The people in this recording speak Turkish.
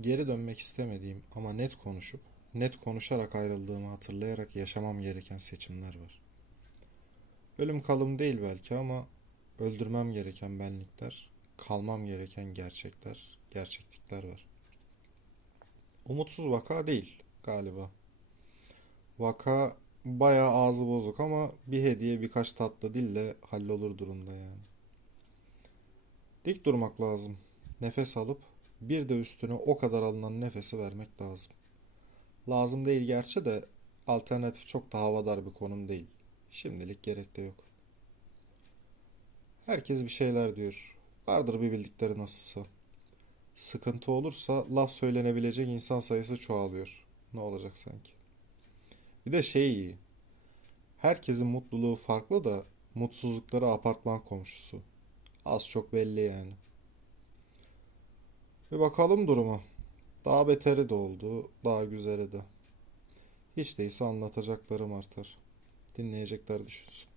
Geri dönmek istemediğim ama net konuşup, net konuşarak ayrıldığımı hatırlayarak yaşamam gereken seçimler var. Ölüm kalım değil belki ama öldürmem gereken benlikler, kalmam gereken gerçekler, gerçeklikler var. Umutsuz vaka değil galiba. Vaka bayağı ağzı bozuk ama bir hediye birkaç tatlı dille hallolur durumda yani. Dik durmak lazım. Nefes alıp bir de üstüne o kadar alınan nefesi vermek lazım. Lazım değil gerçi de alternatif çok da havadar bir konum değil. Şimdilik gerek de yok. Herkes bir şeyler diyor. Vardır bir bildikleri nasılsa. Sıkıntı olursa laf söylenebilecek insan sayısı çoğalıyor. Ne olacak sanki? Bir de şey iyi. Herkesin mutluluğu farklı da mutsuzlukları apartman komşusu. Az çok belli yani. Bir bakalım duruma. Daha beteri de oldu, daha güzeli de. Hiç değilse anlatacaklarım artar. Dinleyecekler düşünsün.